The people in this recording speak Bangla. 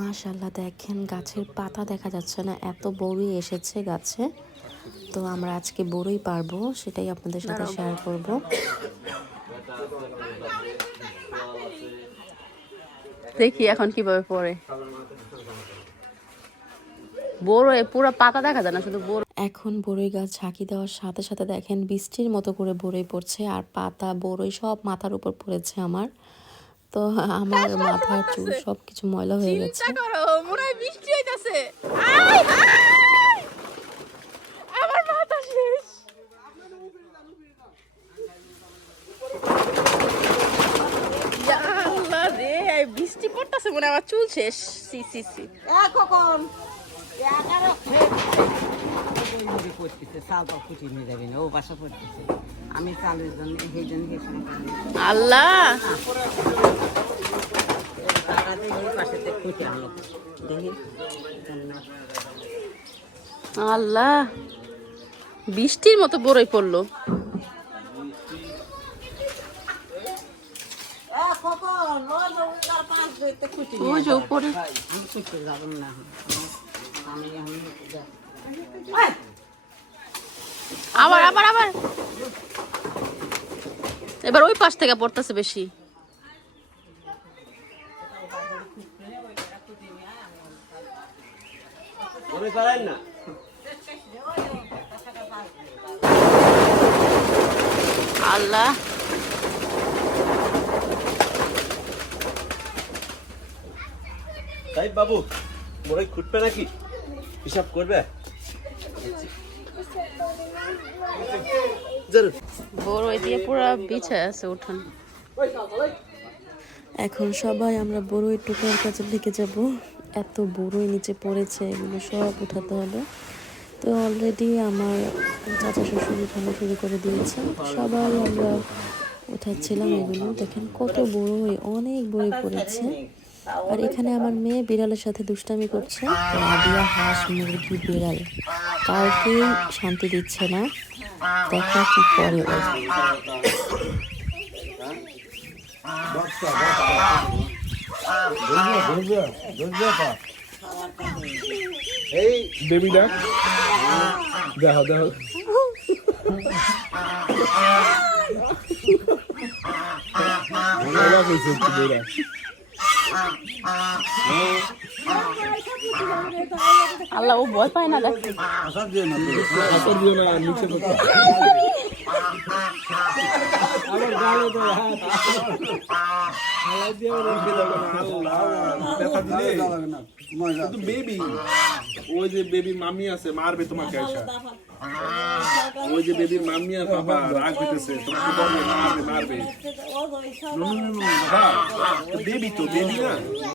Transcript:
মাশাল্লাহ দেখেন গাছের পাতা দেখা যাচ্ছে না এত বড়ই এসেছে গাছে। তো আমরা আজকে বড়ই পারব সেটাই আপনাদের সাথে শেয়ার করব। দেখি এখন কীভাবে পড়ে। বড় পুরো পাতা দেখা যায় না শুধু বড়। এখন বড়ই গাছ ঝাঁকি দেওয়ার সাথে সাথে দেখেন বৃষ্টির মতো করে বড়ই পড়ছে আর পাতা বড়ই সব মাথার উপর পড়েছে আমার। তো আমার মাথার চুল সব কিছু ময়লা হয়ে গেছে। করো মনে হয় বৃষ্টি হইতাছে। আমার মাথা শেষ। আল্লাহ রে বৃষ্টি পড়তাছে মনে হয় আমার চুল শেষ। সি সি সি। পড়তেছে চালটা এই আনলো দেখি আল্লাহ বৃষ্টির মতো বড়ই পড়ল। ওই যে উপরে। আবার আবার আবার। এবার ওই পাশ থেকে পড়তেছে বেশি। আল্লাহ। তাই বাবু মোরে খুঁটবে নাকি? হিসাব করবে? বড় ওই দিয়ে পুরো বিছায় আছে উঠান। এখন সবাই আমরা বড়ই টুকরার কাছে লেগে যাব। এত বড়ই নিচে পড়েছে, এগুলো সব উঠাতে হবে। তো অলরেডি আমার চাচা শ্বশুর উঠানো শুরু করে দিয়েছে। সবাই আমরা উঠাচ্ছিলাম এগুলো। দেখেন কত বড়ই, অনেক বড়ই পড়েছে। আর এখানে আমার মেয়ে বিড়ালের সাথে দুষ্টামি করছে। রাবিয়া হাঁস মুরগি বিড়াল। কাউকে শান্তি দিচ্ছে না। দেখা কি করে এই বেবিটা দেখো দেখো বেড়া আল্লাহ ও ভয় পায় না দেখ। দিও না নিচে বেবি ওই যে বেবি মামি আছে মারবে তোমাকে ওই যে বেবির মাম্মি আর বাবা রাগ হইতেছে মারবে মারবে বেবি তো বেবি না